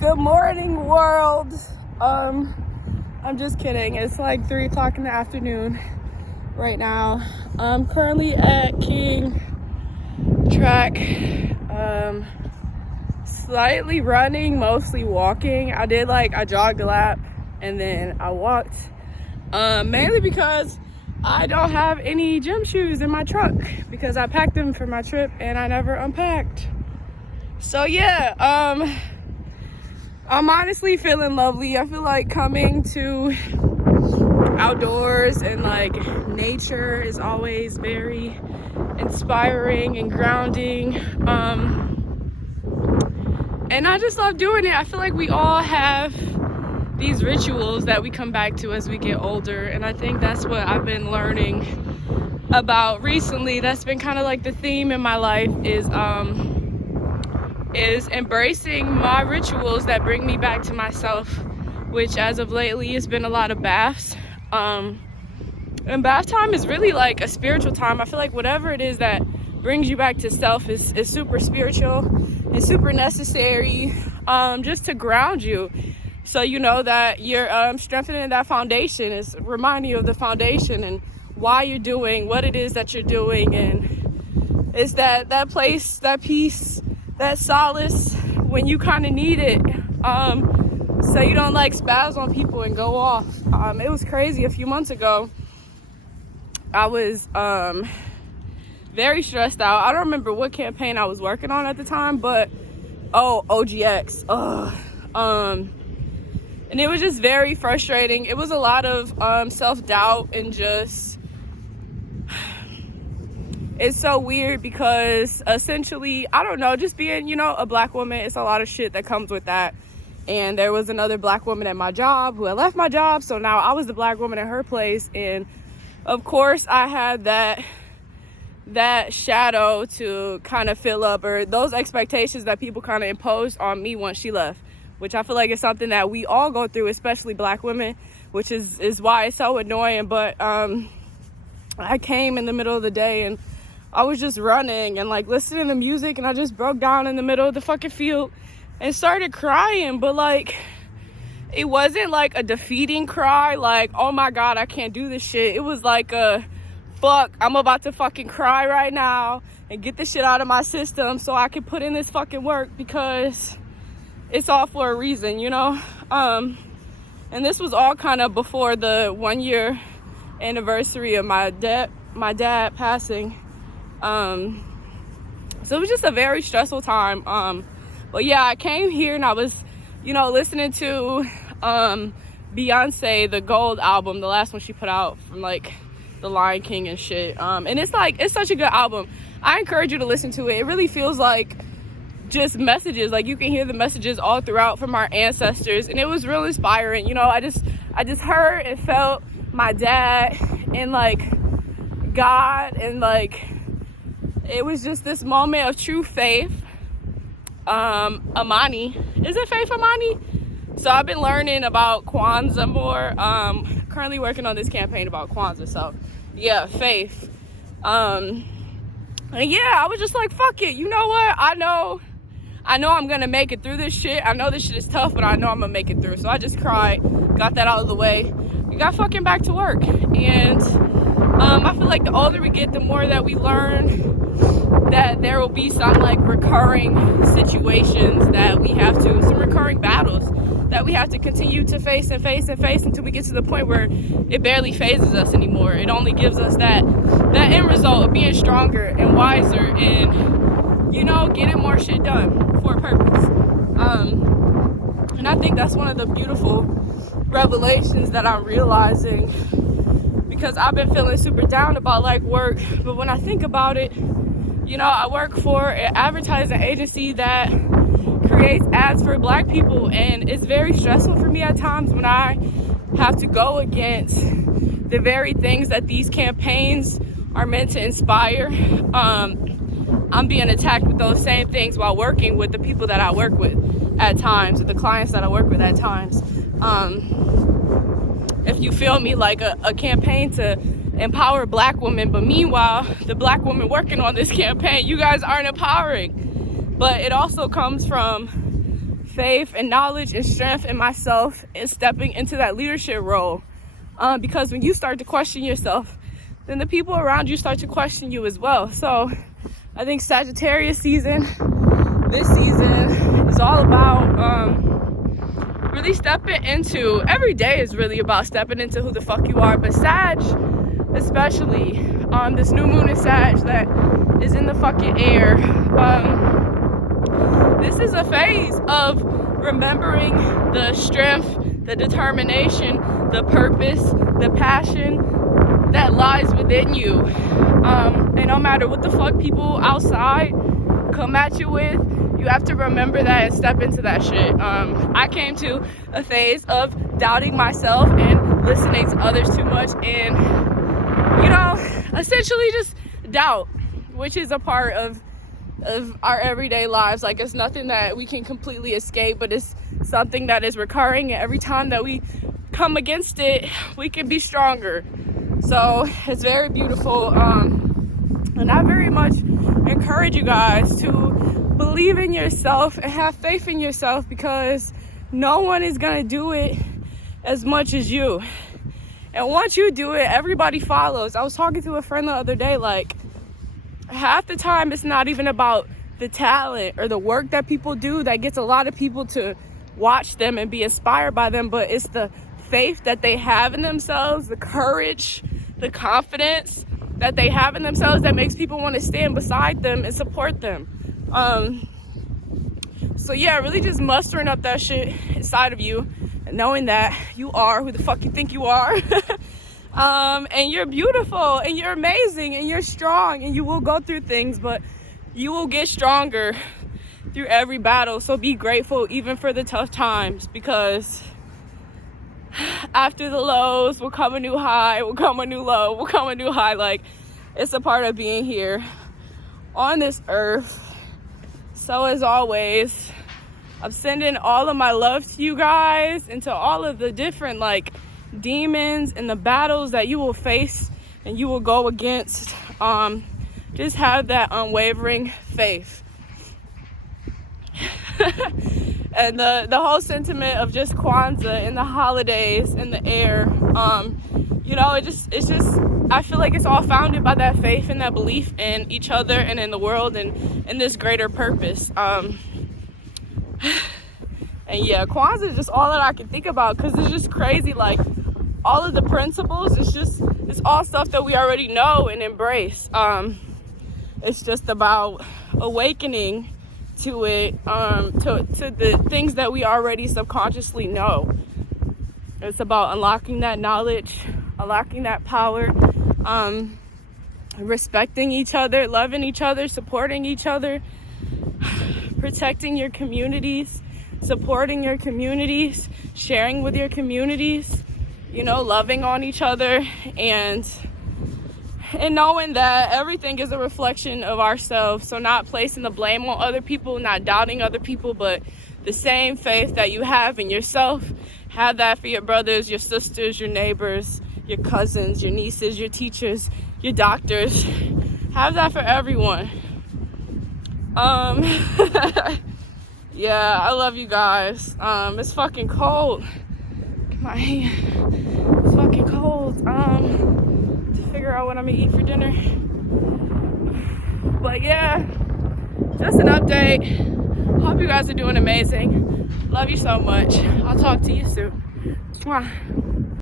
Good morning, world. I'm just kidding. It's like 3 o'clock in the afternoon right now. I'm currently at King Track. Slightly running, mostly walking. I jogged a lap and then I walked. Mainly because I don't have any gym shoes in my truck because I packed them for my trip and I never unpacked. So yeah, I'm honestly feeling lovely. I feel like coming to outdoors and like nature is always very inspiring and grounding. And I just love doing it. I feel like we all have these rituals that we come back to as we get older, and I think that's what I've been learning about recently. That's been kind of like the theme in my life is embracing my rituals that bring me back to myself, which as of lately has been a lot of baths. And bath time is really like a spiritual time. I feel like whatever it is that brings you back to self is super spiritual and super necessary, just to ground you. So you know that you're strengthening that foundation. It's reminding you of the foundation and why you're doing what it is that you're doing. And it's that place, that peace, that solace when you kind of need it. So you don't like spaz on people and go off. It was crazy. A few months ago, I was very stressed out. I don't remember what campaign I was working on at the time, but OGX. And it was just very frustrating. It was a lot of self-doubt and just, it's so weird because essentially, I don't know, just being, a black woman, it's a lot of shit that comes with that. And there was another black woman at my job who had left my job, so now I was the black woman in her place. And of course, I had that shadow to kind of fill up, or those expectations that people kind of imposed on me once she left, which I feel like is something that we all go through, especially black women, which is why it's so annoying. But I came in the middle of the day and I was just running and like listening to music, and I just broke down in the middle of the fucking field and started crying. But like, it wasn't like a defeating cry, like, oh my God, I can't do this shit. It was like a, fuck, I'm about to fucking cry right now and get this shit out of my system so I can put in this fucking work, because it's all for a reason, And this was all kind of before the 1 year anniversary of my dad passing. So it was just a very stressful time. But yeah, I came here and I was, listening to Beyonce, the Gold album, the last one she put out from like The Lion King and shit. And it's such a good album. I encourage you to listen to it. It really feels like just messages, like you can hear the messages all throughout from our ancestors, and it was real inspiring. I just heard and felt my dad and like God, and like it was just this moment of true faith. Amani, is it Faith Amani? So I've been learning about Kwanzaa more. Currently working on this campaign about Kwanzaa. So yeah, faith. And yeah, I was just like, fuck it. You know what? I know I'm gonna make it through this shit. I know this shit is tough, but I know I'm gonna make it through. So I just cried, got that out of the way, and got fucking back to work. And I feel like the older we get, the more that we learn that there will be some like recurring situations that we have to, some recurring battles that we have to continue to face until we get to the point where it barely phases us anymore. It only gives us that end result of being stronger and wiser and, getting more shit done for a purpose. And I think that's one of the beautiful revelations that I'm realizing, because I've been feeling super down about like work. But when I think about it, I work for an advertising agency that creates ads for black people, and it's very stressful for me at times when I have to go against the very things that these campaigns are meant to inspire. I'm being attacked with those same things while working with the people that I work with at times, with the clients that I work with at times. If you feel me, like a campaign to empower black women, but meanwhile the black women working on this campaign, you guys aren't empowering. But it also comes from faith and knowledge and strength in myself and stepping into that leadership role. Because when you start to question yourself, then the people around you start to question you as well. So I think Sagittarius season, this season, is all about really stepping into, every day is really about stepping into who the fuck you are, but Sag especially, this new moon in Sag that is in the fucking air, this is a phase of remembering the strength, the determination, the purpose, the passion that lies within you. And no matter what the fuck people outside come at you with, you have to remember that and step into that shit. I came to a phase of doubting myself and listening to others too much and, essentially just doubt, which is a part of our everyday lives. Like, it's nothing that we can completely escape, but it's something that is recurring, and every time that we come against it, we can be stronger. So it's very beautiful, and I very much encourage you guys to believe in yourself and have faith in yourself, because no one is gonna do it as much as you. And once you do it, everybody follows. I was talking to a friend the other day, like, half the time it's not even about the talent or the work that people do that gets a lot of people to watch them and be inspired by them, but it's the faith that they have in themselves, the courage, the confidence that they have in themselves that makes people want to stand beside them and support them. So yeah, really just mustering up that shit inside of you and knowing that you are who the fuck you think you are. And you're beautiful and you're amazing and you're strong, and you will go through things, but you will get stronger through every battle. So be grateful even for the tough times, because after the lows will come a new high, will come a new low, will come a new high. Like, it's a part of being here on this earth. So as always, I'm sending all of my love to you guys and to all of the different demons and the battles that you will face and you will go against. Just have that unwavering faith. And the whole sentiment of just Kwanzaa and the holidays and the air, it's just I feel like it's all founded by that faith and that belief in each other and in the world and in this greater purpose. And yeah, Kwanzaa is just all that I can think about, because it's just crazy. Like, all of the principles, it's all stuff that we already know and embrace. It's just about awakening to it, to the things that we already subconsciously know. It's about unlocking that knowledge, unlocking that power, respecting each other, loving each other, supporting each other, protecting your communities, supporting your communities, sharing with your communities, loving on each other, and knowing that everything is a reflection of ourselves. So not placing the blame on other people, not doubting other people, but the same faith that you have in yourself, have that for your brothers, your sisters, your neighbors, your cousins, your nieces, your teachers, your doctors. Have that for everyone. Yeah, I love you guys. It's fucking cold. My hand. It's fucking cold. To figure out what I'm gonna eat for dinner. But yeah, just an update. Hope you guys are doing amazing. Love you so much. I'll talk to you soon. Mwah.